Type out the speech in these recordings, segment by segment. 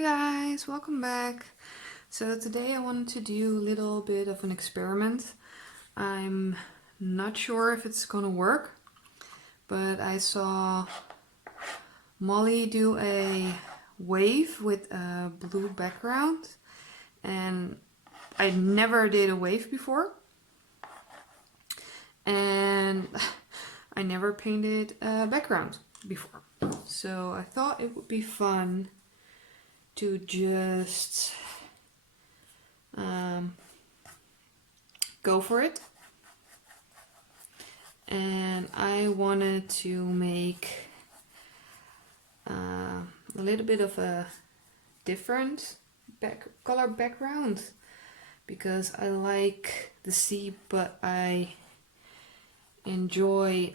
Hi guys, welcome back. So today I wanted to do a little bit of an experiment. I'm not sure if it's gonna work, but I saw Molly do a wave with a blue background, and I never did a wave before, and I never painted a background before. So I thought it would be fun to just go for it. And I wanted to make a little bit of a different color background because I like the sea, but I enjoy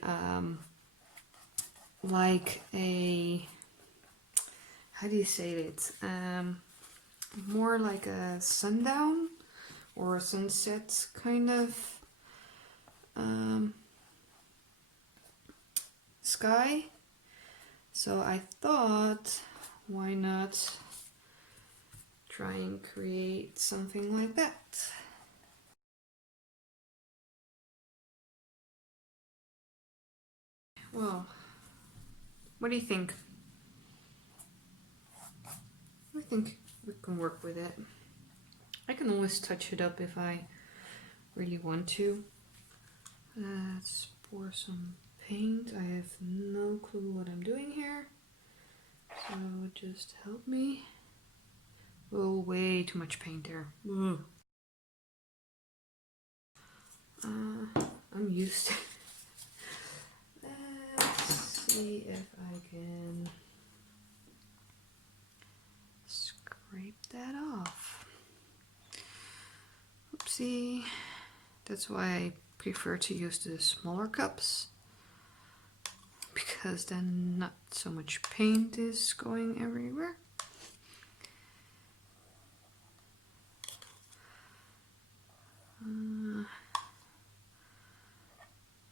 like a, how do you say it, more like a sundown or a sunset kind of sky. So I thought, why not try and create something like that? Well, what do you think? I think we can work with it. I can always touch it up if I really want to. Let's pour some paint. I have no clue what I'm doing here, so just help me. Oh, way too much paint there. I'm used to it. Let's see if I can scrape that off. Oopsie. That's why I prefer to use the smaller cups, because then not so much paint is going everywhere.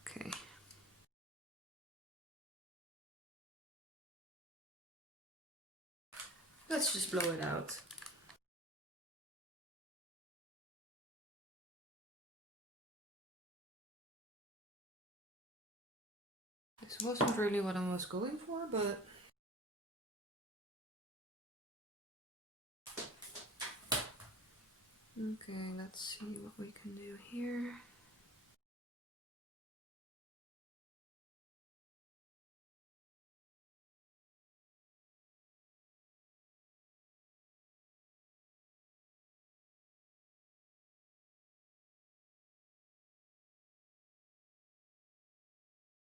Okay. Let's just blow it out. This wasn't really what I was going for, but okay, let's see what we can do here.